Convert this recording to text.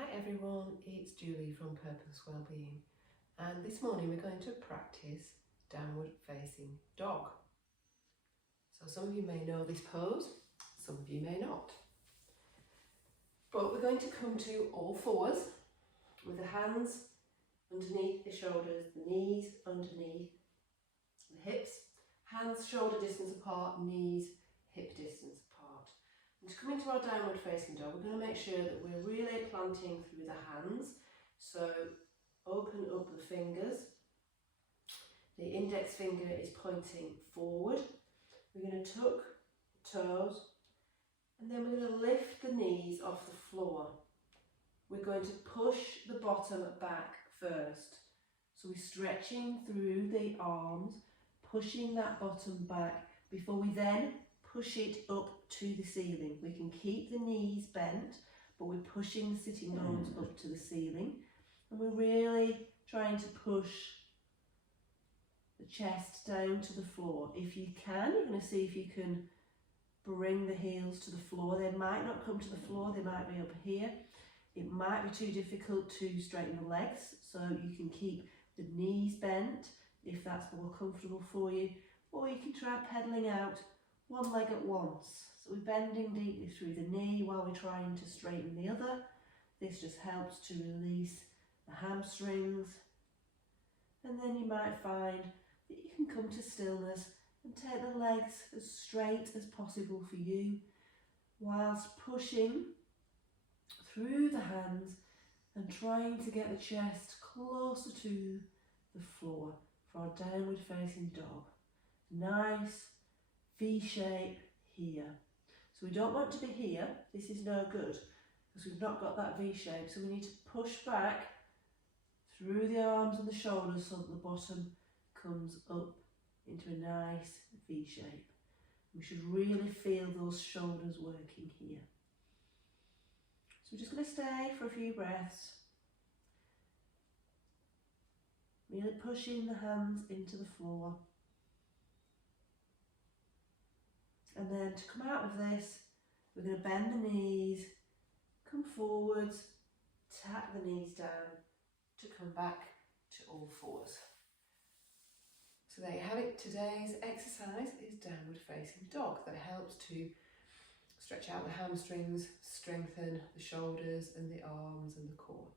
Hi everyone, it's Julie from Purpose Wellbeing, and this morning we're going to practice downward facing dog. So some of you may know this pose, some of you may not. But we're going to come to all fours with the hands underneath the shoulders, the knees underneath the hips, hands shoulder distance apart, knees hip distance apart. And to come into our downward facing dog, we're going to make sure that we're really planting through the hands. So open up the fingers. The index finger is pointing forward. We're going to tuck the toes, and then we're going to lift the knees off the floor. We're going to push the bottom back first. So we're stretching through the arms, pushing that bottom back before we then push it up to the ceiling. We can keep the knees bent, but we're pushing the sitting bones up to the ceiling. And we're really trying to push the chest down to the floor. If you can, you're going to see if you can bring the heels to the floor. They might not come to the floor, they might be up here. It might be too difficult to straighten the legs, so you can keep the knees bent if that's more comfortable for you, or you can try pedaling out one leg at once. So we're bending deeply through the knee while we're trying to straighten the other. This just helps to release the hamstrings. And then you might find that you can come to stillness and take the legs as straight as possible for you, whilst pushing through the hands and trying to get the chest closer to the floor for our downward facing dog. Nice V shape here. So we don't want to be here. This is no good because we've not got that V shape. So we need to push back through the arms and the shoulders so that the bottom comes up into a nice V shape. We should really feel those shoulders working here. So we're just going to stay for a few breaths. Really pushing the hands into the floor. And then to come out of this, we're going to bend the knees, come forwards, tap the knees down to come back to all fours. So there you have it. Today's exercise is downward facing dog. That helps to stretch out the hamstrings, strengthen the shoulders and the arms and the core.